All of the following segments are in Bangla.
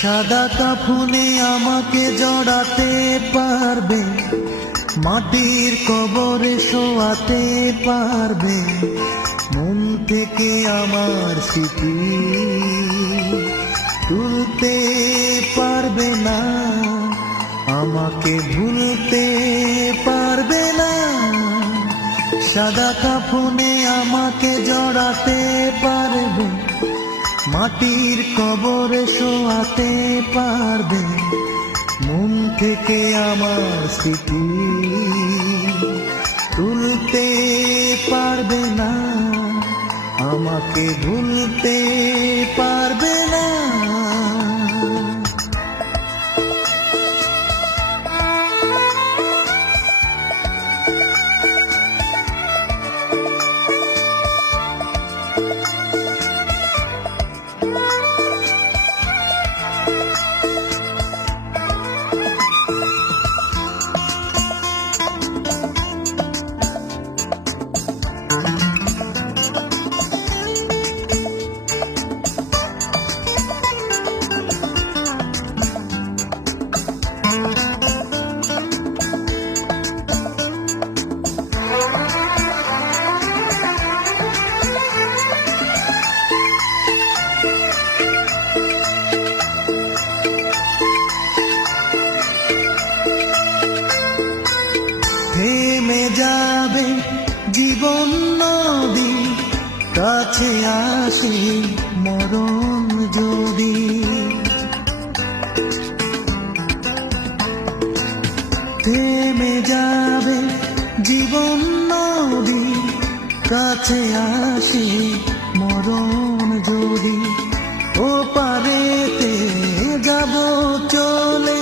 সাদা কাফনে আমাকে জড়াতে পারবে, মাটির কবরে শোয়াতে পারবে, মন থেকে আমার স্মৃতি তুলতে পারবে না, আমাকে ভুলতে পারবে না। সাদা কাফনে আমাকে জড়াতে পারবে, মাটির কবরে শোয়াতে পারবে, মন থেকে আমার স্মৃতি তুলতে পারবে না, আমাকে ভুলতে পারবে না। থেমে যাবে জীবন নদী, কাছে আসে মরণ যদি। থেমে যাবে জীবন নদী, কাছে আসে মরণ যদি। ও পারেতে যাব চলে,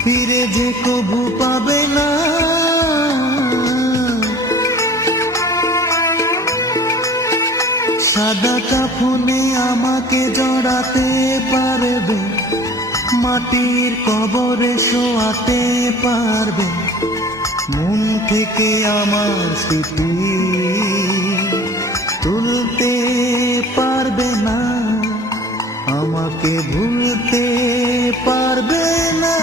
ফিরে যে কবু পাবে না। সাদা কাফনে আমাকে জড়াতে পারবে, মাটির কবরে শোয়াতে পারবে, মন থেকে আমার স্মৃতি তুলতে পারবে না, আমাকে ভুলতে পারবে না।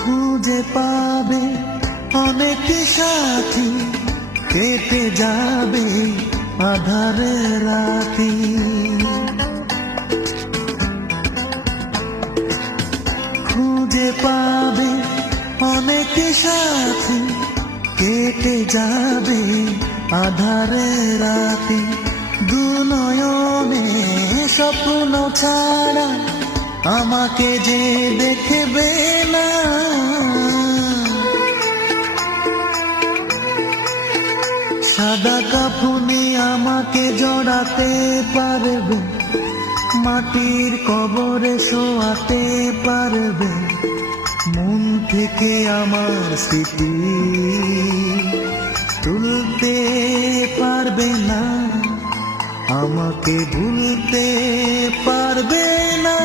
খুঁজে পাবে অনেক সাথী, কেটে যাবে আধারে রাতি। খুঁজে পাবে অনেক সাথী, কেটে যাবে আধারে রাতি। দু নয়নে স্বপ্ন ছাড়া আমাকে যে দেখবে না। সাদা কাফনে আমাকে জড়াতে পারবে, মাটির কবরে শোয়াতে পারবে, মন থেকে আমার স্মৃতি তুলতে পারবে না, আমাকে ভুলতে পারবে না।